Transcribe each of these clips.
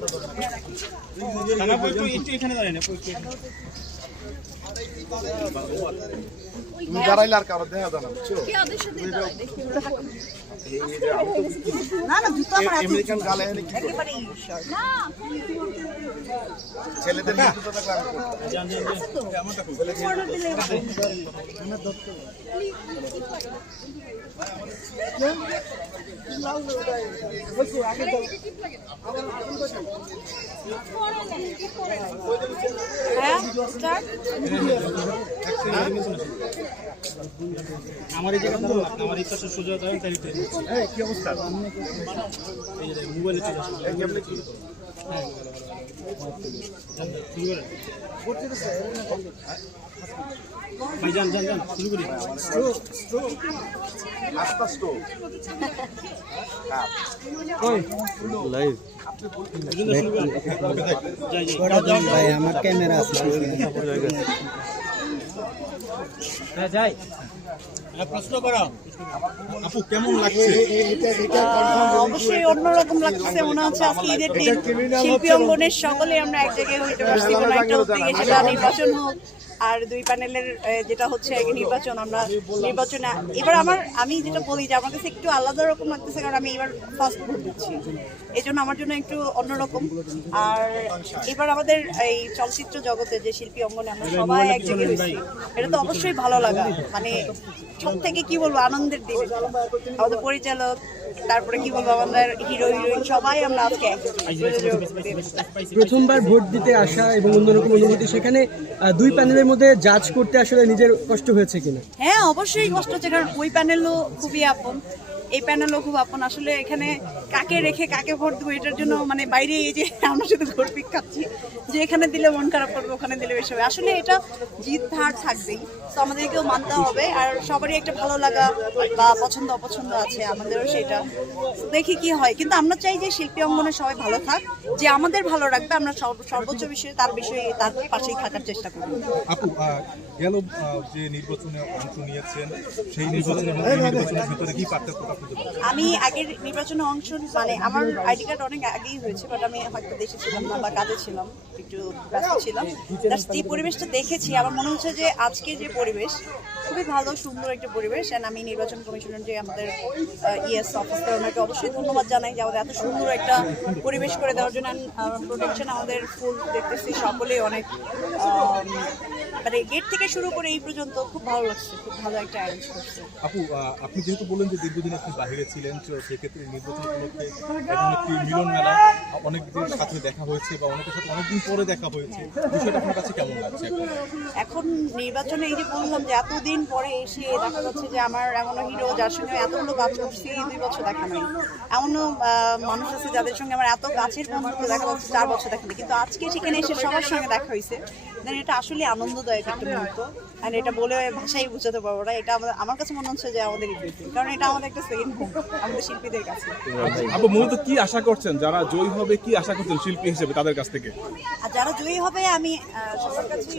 কথা বলে না। হ্যাঁ তুমি দাঁড়াইলে আর কারও দেখা যায় বুঝছ? আমেরিকান গালে। ছেলেদের হ্যাঁ? আমার এই জায়গা আমার এই পাশে সোজা ধরেন তাই কি অবস্থা? এই যে মোবাইলে চলে আসুন এই শুরু করেন ভাই যান যান যান শুরু করি। আস্তে আস্তে। বুঝলেন তো, শুরু করেন যাই যাই। ভাই আমার ক্যামেরা আছে। যাই। প্রশ্ন করো। আপু কেমন লাগছে? অবশ্যই অন্যরকম লাগছে মনে হচ্ছে আজকে ঈদের দিন। শিল্পী অঙ্গনের সকলে আমরা এক জায়গায় হইতে পারছি কোনো একটা উদ্যোগে সেটা নির্বাচন হোক। আর দুই প্যানেলের যেটা হচ্ছে নির্বাচন, আমরা নির্বাচনে, এবার আমার, আমি যেটা বলি যে আমার কাছে একটু আলাদা রকম লাগতেছে, কারণ আমি এবার ফার্স্ট ভোট দিচ্ছি। এই জন্য আমার জন্য একটু অন্যরকম। আর এবার আমাদের এই চলচ্চিত্র জগতে যে শিল্পী অঙ্গনে আমরা সবাই এক জায়গায় হয়েছি এটা তো অবশ্যই ভালো লাগা। মানে সব থেকে কি বলব, আনন্দের দিন। আমাদের পরিচালক, তারপরে কি বলব, আমাদের হিরো, হিরোইন, সবাই আমরা আজকে প্রথমবার ভোট দিতে আসা এবং অন্যরকম অনুভূতি সেখানে দুই প্যানেলের মধ্যে জাজ করতে আসলে নিজের কষ্ট হয়েছে কিনা? হ্যাঁ অবশ্যই কষ্ট হচ্ছে, কারণ ওই প্যানেলও খুবই আপন। এই প্যানেলও খুব আপন। আসলে এখানে কাকে রেখে কাকে ভোট দেবো এটার জন্য মানে বাইরে এই যে আমরা শুধু ঘুরপিক খাচ্ছি যে এখানে দিলে মন খারাপ করবে ওখানে দিলে বেশি হবে। আসলে এটা জিত হার থাকবেই। তো আমাদেরকেও মানতে হবে। আর সবারই একটা ভালো লাগা বা পছন্দ অপছন্দ আছে আমাদেরও সেটা। দেখি কি হয়। কিন্তু আমরা চাই যে শিল্পী অঙ্গনে সবাই ভালো থাক যে আমাদের ভালো রাখবে আমরা সর্বোচ্চ বিষয়ে তার বিষয়ে তার পাশেই থাকার চেষ্টা করব। আপু গেল যে নির্বাচনে অংশ নিয়েছেন সেই নির্বাচনের ভিতরে কি পার্থক্যটা? পাবেন আমি আগের নির্বাচনে অংশ মানে আমার আইডি কার্ড অনেক আগেই হয়েছে বাট আমি হয়তো দেশে ছিলাম না বা কাজে ছিলাম, একটু ব্যস্ত ছিলাম। যে পরিবেশটা দেখেছি, আমার মনে হচ্ছে যে আজকে যে পরিবেশ, খুবই ভালো, সুন্দর একটা পরিবেশ অ্যান্ড আমি নির্বাচন কমিশনের যে আমাদের ইএস অফিসার ওনাকে অবশ্যই ধন্যবাদ জানাই যে আমাদের এত সুন্দর একটা পরিবেশ করে দেওয়ার জন্য প্রোটেকশন আমাদের ফুল দেখতেছি, সকলেই অনেক মানে গেট থেকে শুরু করে এই পর্যন্ত খুব ভালো লাগছে, খুব ভালো একটা অ্যারেঞ্জ করছে। আপু আপনি যেহেতু যে দীর্ঘদিন আপনি বাইরে ছিলেন তো সেক্ষেত্রে নির্বাচন উপলক্ষে এখন একটি মিলন মেলা অনেকদের সাথে দেখা হয়েছে বা অনেকের সাথে অনেকদিন পরে দেখা হয়েছে। বিষয়টা আপনার কাছে কেমন লাগছে? এখন? নির্বাচনে এই যে বললাম যে এতদিন পরে এসে দেখা যাচ্ছে যে আমার এমন হিরো যার সঙ্গে এতগুলো কাজ করছি দুই বছর দেখা নাই। এমনও আহ, মানুষ আছে যাদের সঙ্গে আমার এত কাছের বন্ধুত্ব দেখা যাচ্ছে চার বছর দেখা নেই। কিন্তু আজকে সেখানে এসে সবার সঙ্গে দেখা হয়েছে। দেন এটা আসলে আনন্দদায়ক একটা মুহূর্ত। এটা বলে ভাষাই বুঝাতে পারব না। এটা আমার কাছে মনে হচ্ছে যে আমাদের কারণ এটা আমাদের একটা সেকেন্ড আমাদের শিল্পীদের কাছে। আপু মূলত কি আশা করছেন? যারা জয়ী হবে কি আশা করছেন শিল্পী হিসেবে তাদের কাছ থেকে? আর যারা জয়ী হবে আমি সবার কাছে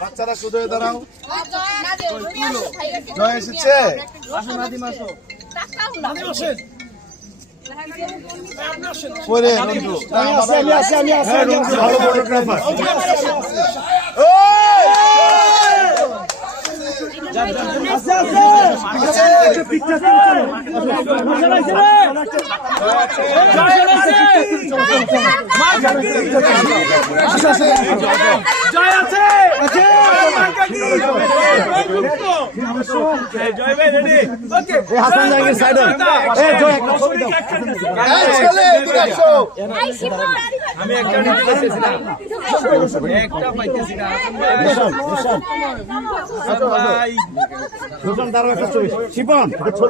বাচ্চারা শুধু দাঁড়াও। জয় এসেছে। ওরে রঞ্জু আমি আছি আমি আছি রঞ্জু ভালো ফটোগ্রাফার আছে। আছে জয় আছে ভাই রেডি ওকে হাসান জাহাঙ্গীর সাইডে এই জয় একটা ছবি দাও এই ছেলে এদিকে আসো আমি একটা নিতে পারতেছিলাম একটা পাইতেছি না। ভাই। শিপন